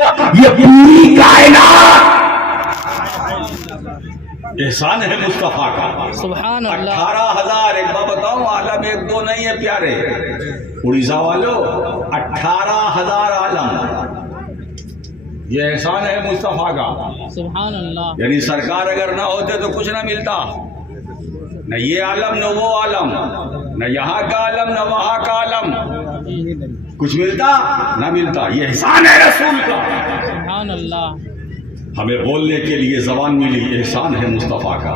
یہ پوری کائنات احسان ہے مصطفیٰ کا. سبحان اللہ. 18,000 ایک بار بتاؤں عالم ایک دو نہیں ہے پیارے اڑیسہ والوں, 18,000 عالم. یہ احسان ہے مصطفیٰ کا. سبحان اللہ. یعنی سرکار اگر نہ ہوتے تو کچھ نہ ملتا, نہ یہ عالم نہ وہ عالم, نہ یہاں کا عالم نہ وہاں کا عالم, کچھ ملتا نہ ملتا. یہ احسان ہے رسول کا. سبحان اللہ. ہمیں بولنے کے لیے زبان ملی, احسان ہے مصطفیٰ کا.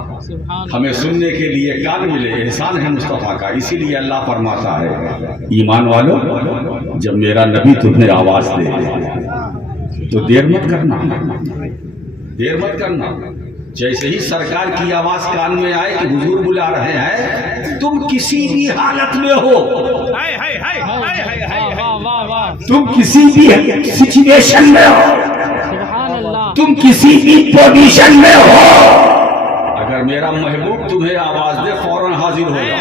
ہمیں سننے کے لیے کان ملے, احسان ہے مصطفیٰ کا. اسی لیے اللہ فرماتا ہے ایمان والو جب میرا نبی تمہیں آواز دے تو دیر مت کرنا, دیر مت کرنا. جیسے ہی سرکار کی آواز کان میں آئے کہ حضور بلا رہے ہیں, تم کسی بھی حالت میں ہو, تم کسی بھی سچویشن میں ہو, تم کسی بھی پوزیشن میں ہو, اگر میرا محبوب تمہیں آواز دے فوراً حاضر ہو جاؤ.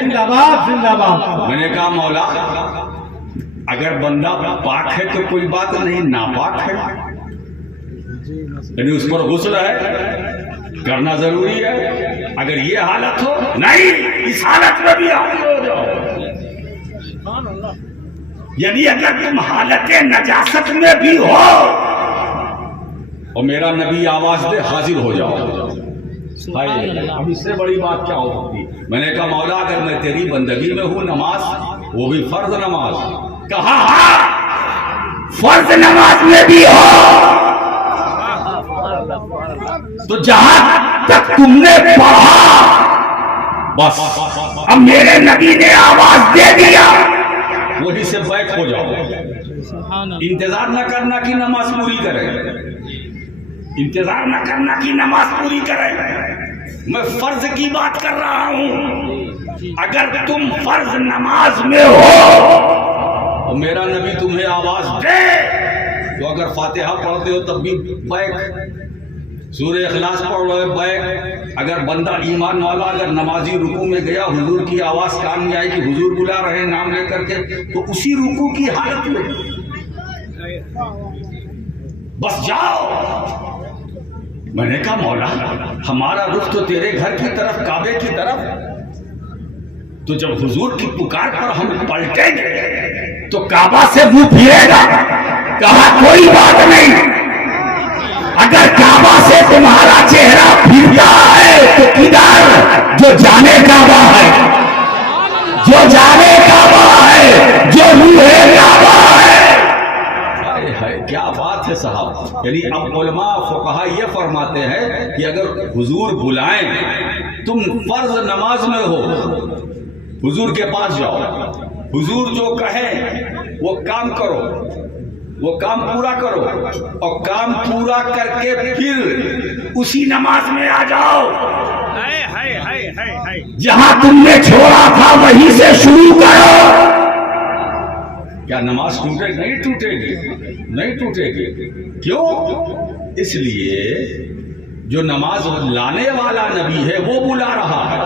زندہ باد زندہ باد. میں نے کہا مولا اگر بندہ پاک ہے تو کوئی بات نہیں, ناپاک ہے یعنی اس پر غسل ہے, کرنا ضروری ہے. اگر یہ حالت ہو, نہیں اس حالت میں بھی حاضر ہو جاؤ. یعنی اگر تم حالت نجاست میں بھی ہو اور میرا نبی آواز دے حاضر ہو جاؤ. اب اس سے بڑی بات کیا ہو سکتی. میں نے کہا مولا اگر میں تیری بندگی میں ہوں, نماز وہ بھی فرض نماز. کہا ہاں فرض نماز میں بھی ہو تو جہاں تک تم نے پڑھا بس, اب میرے نبی نے آواز دے دیا وہی سے بیک ہو جاؤ. انتظار نہ کرنا کہ نماز پوری کرے, انتظار نہ کرنا کہ نماز پوری کرے. میں فرض کی بات کر رہا ہوں. اگر تم فرض نماز میں ہو اور میرا نبی تمہیں آواز دے تو اگر فاتحہ پڑھتے ہو تب بھی بیک, سورہ اخلاص پڑھ رہے بیک. اگر بندہ ایمان والا اگر نمازی رکوع میں گیا, حضور کی آواز کان میں آئی کہ حضور بلا رہے ہیں نام لے کر کے, تو اسی رکوع کی حالت میں بس جاؤ. میں نے کہا مولا ہمارا رخ تو تیرے گھر کی طرف, کعبے کی طرف, تو جب حضور کی پکار پر ہم پلٹیں گے تو کعبہ سے منہ پھرے گا. کہا کوئی بات نہیں, اگر کعبہ سے تمہارا چہرہ پھرتا ہے تو کدھر, جو جانے کعبہ ہے, جو جانے کعبہ ہے, جو روح کعبہ ہے. کیا بات ہے صاحب. یعنی اب علماء فقہا یہ فرماتے ہیں کہ اگر حضور بلائیں, تم فرض نماز میں ہو, حضور کے پاس جاؤ, حضور جو کہیں وہ کام کرو, وہ کام پورا کرو, اور کام پورا کر کے پھر اسی نماز میں آ جاؤ. جہاں تم نے چھوڑا تھا وہیں سے شروع کرو. کیا نماز ٹوٹے؟ نہیں ٹوٹے گی, نہیں ٹوٹے گی. کیوں؟ اس لیے جو نماز لانے والا نبی ہے وہ بلا رہا ہے.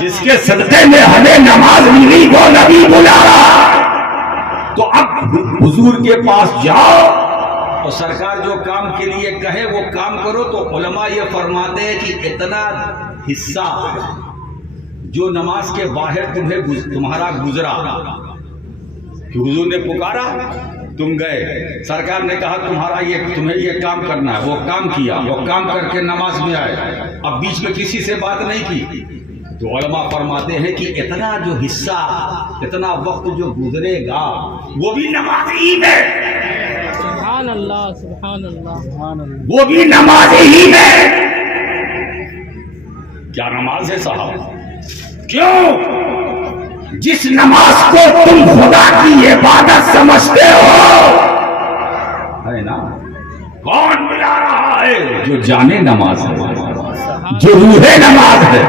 جس کے صدقے میں ہمیں نماز ملی وہ نبی بلا رہا ہے. تو اب حضور کے پاس جاؤ اور سرکار جو کام کے لیے کہے وہ کام کرو. تو علماء یہ فرماتے ہیں کہ اتنا حصہ جو نماز کے باہر تمہارا گزرا, کہ حضور نے پکارا, تم گئے, سرکار نے کہا تمہیں یہ کام کرنا ہے, وہ کام کیا, وہ کام کر کے نماز میں آئے, اب بیچ میں کسی سے بات نہیں کی. تو علماء فرماتے ہیں کہ اتنا جو حصہ, اتنا وقت جو گزرے گا وہ بھی نماز ہی میں, سبحان اللہ سبحان اللہ, وہ بھی نماز ہی میں. کیا نماز ہے صاحب. کیوں؟ جس نماز کو تم خدا کی عبادت سمجھتے ہو, ہے نا, کون بلا رہا ہے؟ جو جانے نماز ہے, جو روح نماز ہے,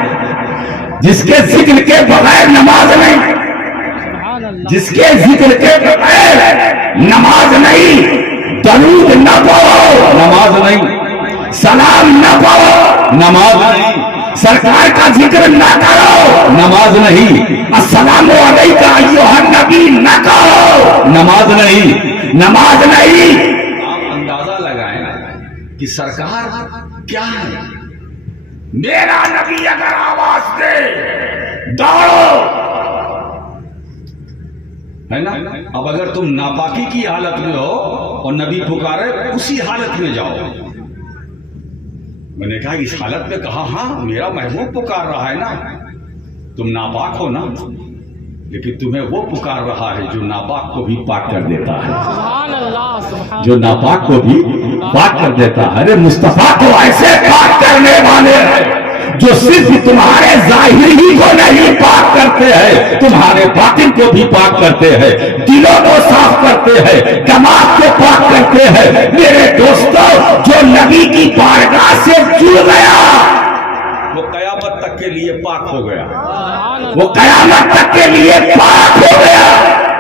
جس کے ذکر کے بغیر نماز نہیں, جس کے ذکر کے بغیر نماز نہیں. درود نہ پڑھو نماز نہیں, سلام نہ پڑھو نماز نہیں, سرکار کا ذکر نہ کرو نماز نہیں, السلام علیکم ایھا النبی نہ کہو نماز نہیں, نماز نہیں. آپ اندازہ لگائیں کہ سرکار کیا ہے. میرا نبی اگر آواز دے دوڑو ہے نا. اب اگر تم ناپاکی کی حالت میں ہو اور نبی پکارے اسی حالت میں جاؤ. میں نے کہا اس حالت میں کہا ہاں میرا محبوب پکار رہا ہے نا. تم ناپاک ہو نا لیکن تمہیں وہ پکار رہا ہے جو ناپاک کو بھی پاک کر دیتا ہے. سبحان اللہ سبحان جو ناپاک کو بھی پاک کر دیتا ہے. ارے مصطفیٰ تو ایسے پاک کرنے والے ہیں جو صرف تمہارے ظاہر ہی کو نہیں پاک کرتے ہیں, تمہارے باطن کو بھی پاک کرتے ہیں, دلوں کو صاف کرتے ہیں, دماغ کو پاک کرتے ہیں. میرے دوستو جو نبی کی بارگاہ سے جڑ گیا وہ قیامت تک کے لیے پاک ہو گیا. وہ قیامت تک کے لیے پاک ہو گیا.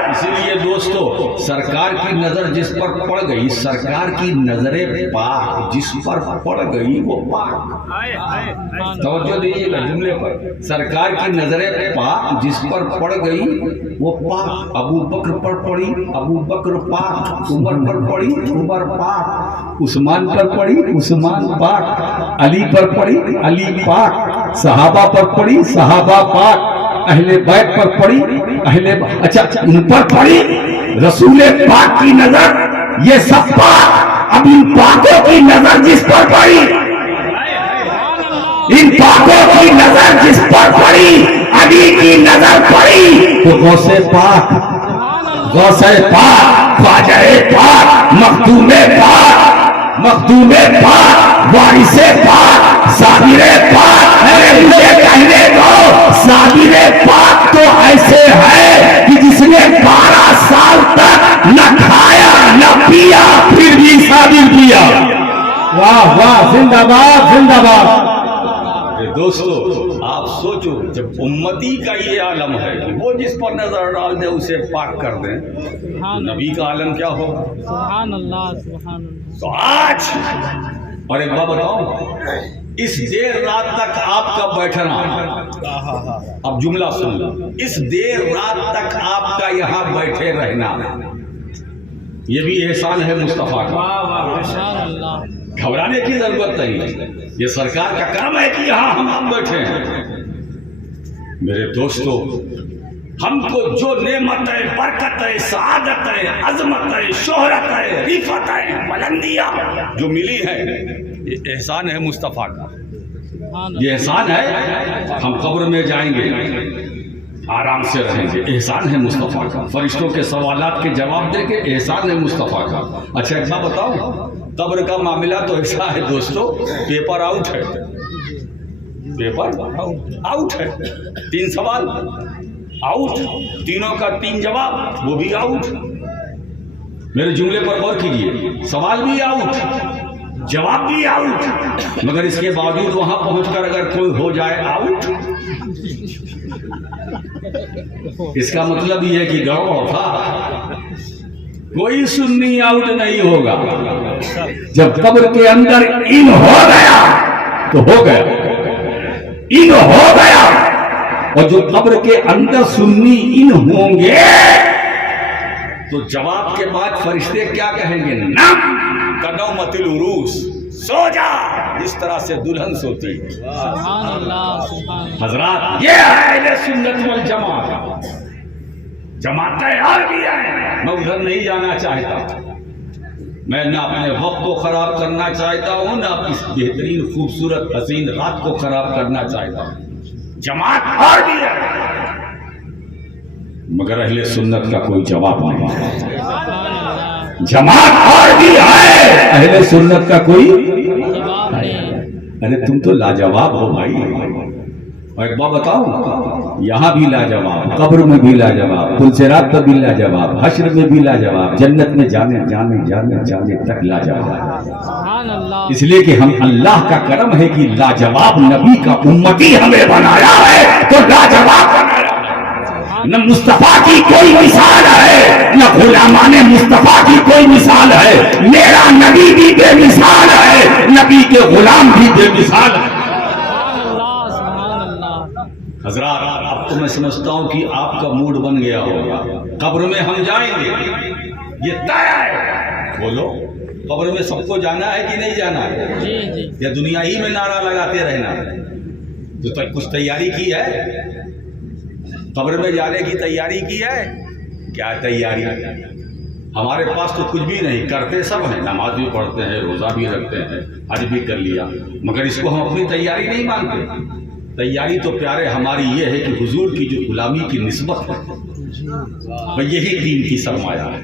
اسی لیے دوستو سرکار کی نظر جس پر پڑ گئی, سرکار کی نظر پاک جس پر پڑ گئی وہ پاک. توجہ دیجیے گا جملے پر. سرکار کی نظر پاک جس پر پڑ گئی وہ پاک. ابو بکر پر پڑی ابو بکر پاک, عمر پر پڑی عمر پاک, عثمان پر پڑی عثمان پاک, علی پر پڑی علی پاک, صحابہ پر پڑی صحابہ پاک, اہل بیت پر پڑی اچھا ان پر پڑی رسول پاک کی نظر, یہ سب پاک. اب ان پاکوں کی نظر جس پر پڑی, ان پاکوں کی نظر جس پر پڑی, علی کی نظر پڑی تو غوث پاک, غوث پاک, خواجہ پاک, مخدوم پاک, مخدوم پاک, وارث پاک, صابر پاک. مجھے کہنے دو صابر پاک تو ایسے ہے کہ جس نے 12 سال تک نہ کھایا نہ پیا پھر بھی صابر کیا. واہ واہ, زندہ باد زندہ باد. دوستو آپ سوچو جب امتی کا یہ عالم ہے کہ وہ جس پر نظر ڈال دے اسے پاک کر دیں تو نبی کا عالم کیا ہوگا. سبحان اللہ سبحان اللہ. تو آج اور ایک بات بتاؤں, اس دیر رات تک آپ کا بیٹھنا, اب جملہ سن لو, اس دیر رات تک آپ کا یہاں بیٹھے رہنا یہ بھی احسان ہے مصطفیٰ کا. سبحان اللہ. گھبرانے کی ضرورت نہیں, یہ سرکار کا کام ہے کہ یہاں ہم بیٹھے ہیں. میرے دوستو ہم کو جو نعمت ہے, برکت ہے, سعادت ہے, عظمت ہے, شہرت ہے, رفعت ہے, بلندیاں جو ملی ہے یہ احسان ہے مصطفیٰ کا. یہ احسان ہے. ہم قبر میں جائیں گے آرام سے رہیں گے, احسان ہے مصطفیٰ کا. فرشتوں کے سوالات کے جواب دیں گے, احسان ہے مصطفیٰ کا. اچھا ایسا بتاؤ, قبر کا معاملہ تو ایسا ہے دوستو, پیپر آؤٹ ہے, پیپر آؤٹ ہے. 3 سوال آؤٹ, تینوں کا 3 جواب وہ بھی آؤٹ. میرے جملے پر غور کیجیے, سوال بھی آؤٹ, جواب بھی آؤٹ, مگر اس کے باوجود وہاں پہنچ کر اگر کوئی ہو جائے آؤٹ, اس کا مطلب یہ ہے کہ گڑبڑ تھا. کوئی سنی آؤٹ نہیں ہوگا. جب قبر کے اندر ان ہو گیا تو ہو گیا, ان ہو گیا. اور جو قبر کے اندر سنی ان ہوں گے تو جواب کے بعد فرشتے کیا کہیں گے, نم قدومت العروس, سو جا جس طرح سے دلہن سوتی. سبحان اللہ سبحان اللہ. حضرات یہ ہے اہل سنت والجماعت. جماعتیں اور بھی ہیں, میں ادھر نہیں جانا چاہتا, میں نہ اپنے وقت کو خراب کرنا چاہتا ہوں نہ اس بہترین خوبصورت حسین رات کو خراب کرنا چاہتا ہوں. جماعت اور بھی ہے مگر اہل سنت کا کوئی جواب نہیں. جماعت اور بھی ہے, اہل سنت کا کوئی. جواب نہیں. ارے تم تو لاجواب ہو بھائی. اور ایک بات بتاؤ, یہاں بھی لاجواب, قبر میں بھی لاجواب, پلسرات پر بھی لاجواب, حشر میں بھی لاجواب, جنت میں جانے جانے جانے جانے تک لاجواب. سبحان اللہ. اس لیے کہ ہم اللہ کا کرم ہے کہ لاجواب نبی کا امتی ہمیں بنایا ہے تو لاجواب بنایا. نہ مصطفیٰ کی کوئی مثال ہے نہ غلامان مصطفیٰ کی کوئی مثال ہے. میرا نبی بھی بے مثال ہے, نبی کے غلام بھی بے مثال ہے. حضرات اب تو میں سمجھتا ہوں کہ آپ کا موڈ بن گیا ہوگا. قبر میں ہم جائیں گے یہ طے ہے. بولو قبر میں سب کو جانا ہے کہ نہیں جانا ہے؟ جی جی. یا دنیا ہی میں نعرہ لگاتے رہنا ہے؟ تو کچھ تیاری کی ہے؟ قبر میں جانے کی تیاری کی ہے؟ کیا تیاری؟ ہمارے پاس تو کچھ بھی نہیں، کرتے سب ہیں، نماز بھی پڑھتے ہیں، روزہ بھی رکھتے ہیں، حج بھی کر لیا، مگر اس کو ہم اپنی تیاری نہیں مانتے. تیاری تو پیارے ہماری یہ ہے کہ حضور کی جو غلامی کی نسبت ہے یہی دین کی سرمایہ ہے.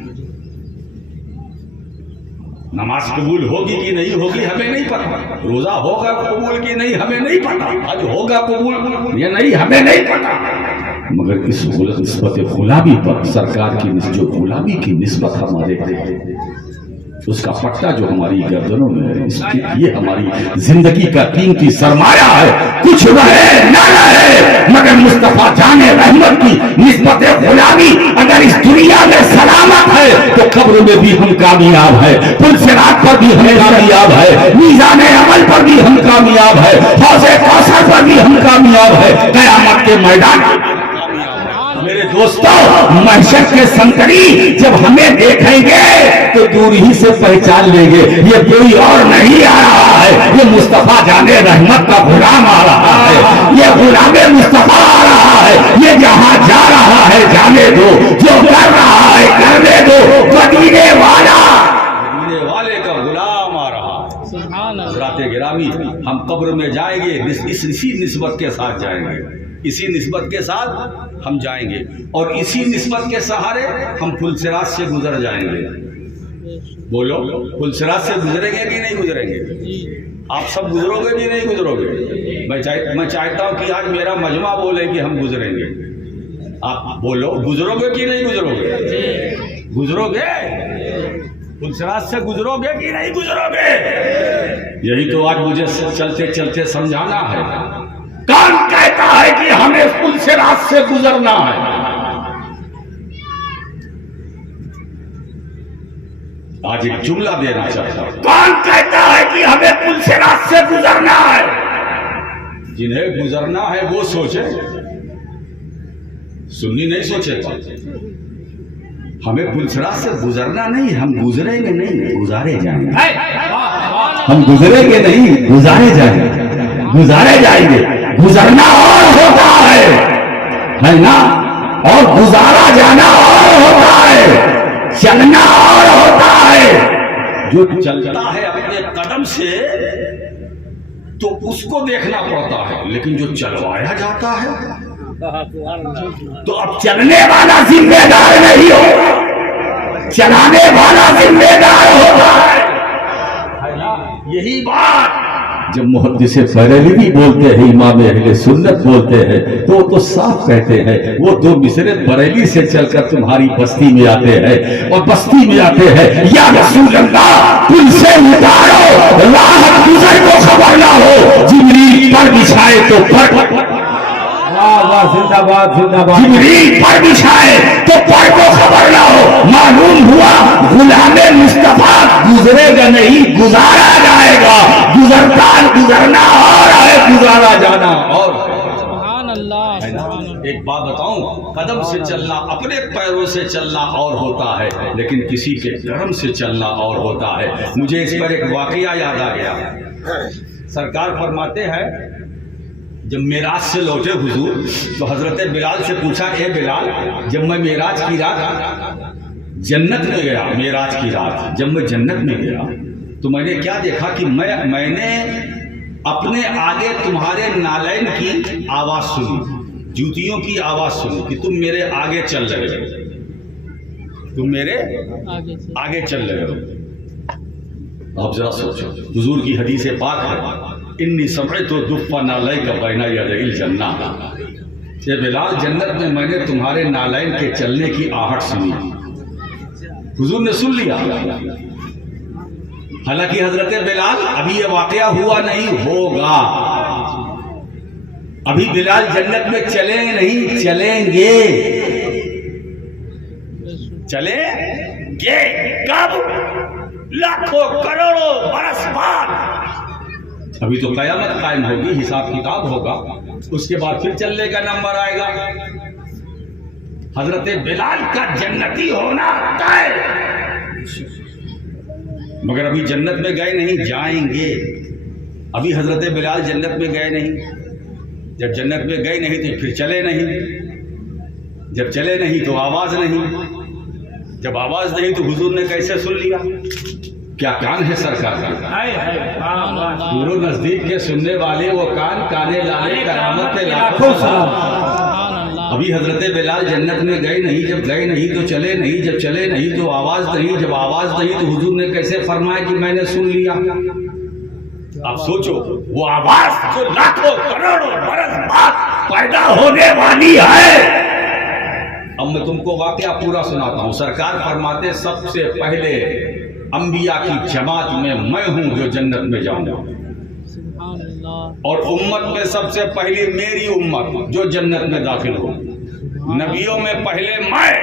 نماز قبول ہوگی کہ نہیں ہوگی ہمیں نہیں پتا، روزہ ہوگا قبول کہ نہیں ہمیں نہیں پتا، حج ہوگا قبول یا نہیں ہمیں نہیں پتا، مگر اس نسبت غلامی پر سرکار کی جو غلامی کی نسبت ہمارے اس کا پٹا جو ہماری گردنوں میں ہے، اس کی یہ ہماری زندگی کا قیمتی سرمایہ ہے. کچھ رہے نہ رہے مگر مصطفیٰ جان رحمت کی نسبت غلامی اگر اس دنیا میں سلامت ہے تو قبر میں بھی ہم کامیاب ہے، پل صراط پر بھی ہم کامیاب ہے، میزان عمل پر بھی ہم کامیاب ہے، حوض کوثر پر بھی ہم کامیاب ہے، قیامت کے میدان. میرے دوستوں محشر کے سنکڑی جب ہمیں دیکھیں گے تو دور ہی سے پہچان لیں گے یہ کوئی اور نہیں آ رہا ہے، یہ مصطفیٰ جان رحمت کا غلام آ رہا ہے، یہ غلام مصطفیٰ آ رہا ہے. یہ جہاں جا رہا ہے جانے دو، جو کر رہا ہے کرنے دو، مدینے والے کا غلام آ رہا ہے. سبحان اللہ. حضرات گرامی ہم قبر میں جائیں گے اسی نسبت کے ساتھ جائیں گے، اسی نسبت کے ساتھ ہم جائیں گے اور اسی نسبت کے سہارے ہم پل صراط سے گزر جائیں گے. بولو پل صراط سے گزریں گے کہ نہیں گزریں گے؟ آپ سب گزرو گے کہ نہیں گزرو گے؟ میں چاہتا ہوں کہ آج میرا مجمع بولے کہ ہم گزریں گے. آپ بولو گزرو گے کہ نہیں گزرو گے؟ گزرو گے؟ پل صراط سے گزرو گے کہ نہیں گزرو گے؟ یہی تو آج مجھے چلتے چلتے سمجھانا ہے. کون کہتا ہے کہ ہمیں پل صراط سے گزرنا ہے؟ آج ایک جملہ دینا چاہتا ہوں. کون کہتا ہے کہ ہمیں پل صراط سے گزرنا ہے؟ جنہیں گزرنا ہے وہ سوچے، سنی نہیں سوچے. ہمیں پل صراط سے گزرنا نہیں، ہم گزریں گے نہیں، گزارے جائیں گے. ہم گزریں گے نہیں، گزارے جائیں گے، گزارے جائیں گے. گزرنا اور ہوتا ہے نا، اور گزارا جانا اور ہوتا ہے، چلنا اور ہوتا ہے. جو چلتا ہے اپنے قدم سے تو اس کو دیکھنا پڑتا ہے، لیکن جو چلوایا جاتا ہے تو اب چلنے والا ذمہ دار نہیں ہوگا، چلانے والا ذمہ دار ہوگا. یہی بات جب محدث بریلوی بولتے ہیں، امام اہل سنت بولتے ہیں تو وہ تو صاف کہتے ہیں. وہ دو مصرے بریلی سے چل کر تمہاری بستی میں آتے ہیں اور بستی میں آتے ہیں، یا رسول اللہ پل سے اتارو، راحت گزر کو خبر نہ ہو، جبریل پر بچھائے تو پر زندہ باد زندہ باد. جبریل پر بچھائے تو پر کو خبر نہ ہو. معلوم ہوا غلام مصطفیٰ گزرے گا نہیں، گزارا جائے گا. گزرنا اور ہے، گزارا جانا اور. سبحان اللہ. سبحان اللہ. ایک بات بتاؤں، قدم سے چلنا، اپنے پیروں سے چلنا اور ہوتا ہے، لیکن کسی کے کرم سے چلنا اور ہوتا ہے. مجھے اس پر ایک واقعہ یاد آ گیا. سرکار فرماتے ہیں جب معراج سے لوٹے حضور تو حضرت بلال سے پوچھا، اے بلال جب میں معراج کی رات جنت میں گیا، معراج کی رات جب میں جنت میں گیا تو میں نے کیا دیکھا کہ میں نے اپنے آگے تمہارے نالین کی آواز سنی، جوتیوں کی آواز سنی کہ تم میرے آگے چل رہے ہو، تم میرے آگے چل رہے ہو. آپ ذرا سوچو، حضور کی حدیث پاک ہے، انی سمعت دف نعلیک بین یدی الجنہ. اے بلال جنت میں نے تمہارے نالین کے چلنے کی آہٹ سنی. حضور نے سن لیا. حالانکہ حضرت بلال ابھی یہ واقعہ ہوا نہیں، ہوگا. ابھی بلال جنت میں چلیں نہیں، چلیں گے. چلیں گے کب؟ لاکھوں کروڑوں برس بعد. ابھی تو قیامت قائم ہوگی، حساب کتاب ہوگا، اس کے بعد پھر چلنے کا نمبر آئے گا. حضرت بلال کا جنتی ہونا طے. مگر ابھی جنت میں گئے نہیں، جائیں گے. ابھی حضرت بلال جنت میں گئے نہیں. جب جنت میں گئے نہیں تو پھر چلے نہیں. جب چلے نہیں تو آواز نہیں. جب آواز نہیں تو حضور نے کیسے سن لیا؟ کیا کان ہے سرکار کا؟ دور و نزدیک کے سننے والے وہ کان، کانے لالے کرامت پہ لاکھوں سلام. ابھی حضرت بلال جنت میں گئے نہیں. جب گئے نہیں تو چلے نہیں. جب چلے نہیں تو آواز نہیں. جب آواز نہیں تو حضور نے کیسے فرمایا کہ میں نے سن لیا؟ آپ سوچو، وہ آواز جو لاکھوں کروڑوں برس بعد پیدا ہونے والی ہے. اب میں تم کو واقعہ پورا سناتا ہوں. سرکار فرماتے سب سے پہلے انبیاء کی جماعت میں ہوں جو جنت میں جاؤں گا، اور امت میں سب سے پہلی میری امت جو جنت میں داخل ہو. نبیوں میں پہلے میں،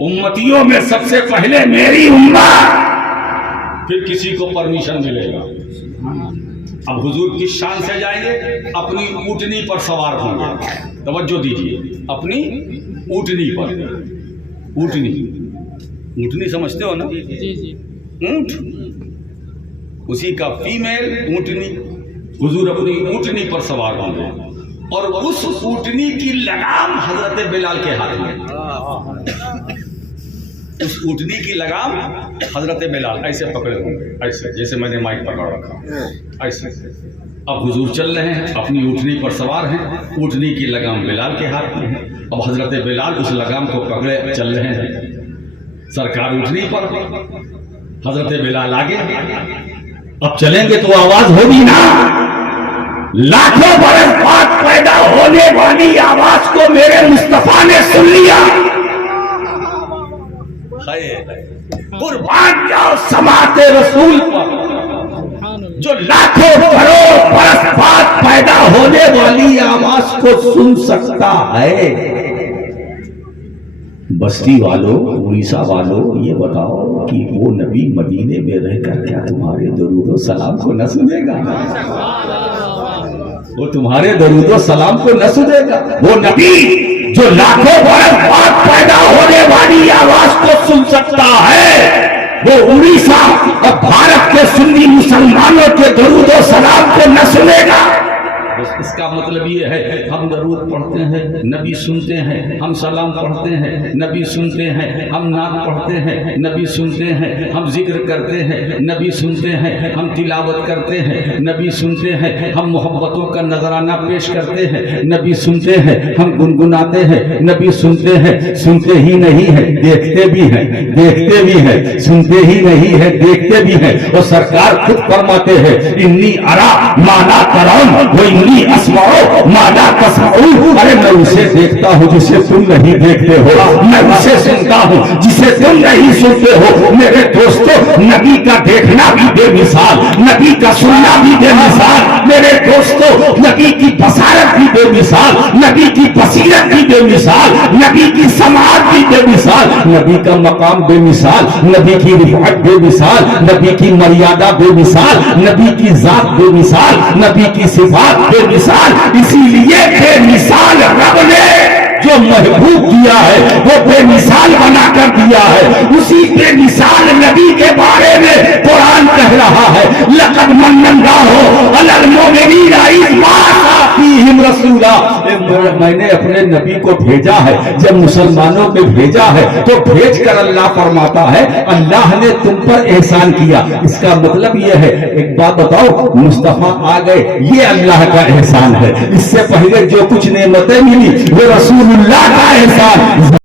امتیوں میں سب سے پہلے میری امت، پھر کسی کو پرمیشن ملے گا. اب حضور کس شان سے جائیں گے؟ اپنی اونٹنی پر سوار ہوں گے. توجہ دیجیے، اپنی اونٹنی پر. اونٹنی سمجھتے ہو نا؟ جی. اونٹ، اسی کا فیمیل اونٹنی. حضور اپنی اونٹنی پر سوار ہوں گے، اور اس اونٹنی کی لگام حضرت بلال کے ہاتھ میں. اس اونٹنی کی لگام حضرت بلال ایسے پکڑے ہوں گے، ایسے جیسے میں نے مائک پکڑ رکھا ایسے. اب حضور چل رہے ہیں، اپنی اونٹنی پر سوار ہیں، اونٹنی کی لگام بلال کے ہاتھ میں ہے. اب حضرت بلال اس لگام کو پکڑے چل رہے ہیں. سرکار اونٹنی پر، حضرت بلال آگے. اب چلیں گے تو آواز ہوگی نا. لاکھوں برس بعد پیدا ہونے والی آواز کو میرے مصطفیٰ نے سن لیا. قربان جاؤ سماعت رسول پر، جو لاکھوں کروڑ برس بعد پیدا ہونے والی آواز کو سن سکتا ہے. بستی والوں، اڑیسہ والوں، یہ بتاؤ کہ وہ نبی مدینے میں رہ کر کیا تمہارے درود و سلام کو نہ سنے گا؟ وہ تمہارے درود و سلام کو نہ سنے گا؟ وہ نبی جو لاکھوں برس بعد پیدا ہونے والی آواز کو سن سکتا ہے، وہ اڑیسہ اور بھارت کے سنی مسلمانوں کے درود و سلام کو نہ سنے گا؟ اس کا مطلب یہ ہے، ہم درود پڑھتے ہیں، نبی سنتے ہیں. ہم سلام پڑھتے ہیں، نبی سنتے ہیں. ہم نعت پڑھتے ہیں، نبی سنتے ہیں. ہم ذکر کرتے ہیں، نبی سنتے ہیں. ہم تلاوت کرتے ہیں، نبی سنتے ہیں. ہم محبتوں کا نذرانہ پیش کرتے ہیں، نبی سنتے ہیں. ہم گنگناتے ہیں، نبی سنتے ہیں. سنتے ہی نہیں ہے، دیکھتے بھی ہیں. دیکھتے بھی ہیں، سنتے ہی نہیں ہے، دیکھتے بھی ہیں. اور سرکار خود فرماتے ہیں، انی ارا مانا کرم وہ اسمعو مالا تسمعون. ارے میں اسے دیکھتا ہوں جسے تم نہیں دیکھتے ہو، میں اسے سنتا ہوں جسے تم نہیں سنتے ہو. میرے دوستو، نبی کا دیکھنا بھی بے مثال، نبی کا سننا بھی بے مثال. میرے دوستو، نبی کی بصارت بھی بے مثال، نبی کی بصیرت بھی بے مثال، نبی کی سماعت بھی بے مثال، نبی کا مقام بے مثال، نبی کی رفعت بے مثال، نبی کی مریادہ بے مثال، نبی کی ذات بے مثال، نبی کی صفات بے مثال. اسی لیے بے مثال رب نے جو محبوب کیا ہے وہ بے مثال بنا کر دیا ہے. اسی بے مثال نبی کے بارے میں قرآن کہہ رہا ہے، لقد من اللہ علی المؤمنین اذ بعث فیہم رسولا. میں نے اپنے نبی کو بھیجا ہے. جب مسلمانوں پہ بھیجا ہے تو بھیج کر اللہ فرماتا ہے اللہ نے تم پر احسان کیا. اس کا مطلب یہ ہے، ایک بات بتاؤ، مصطفیٰ آ گئے، یہ اللہ کا احسان ہے. اس سے پہلے جو کچھ نعمتیں ملی وہ رسول اللہ کا احسان.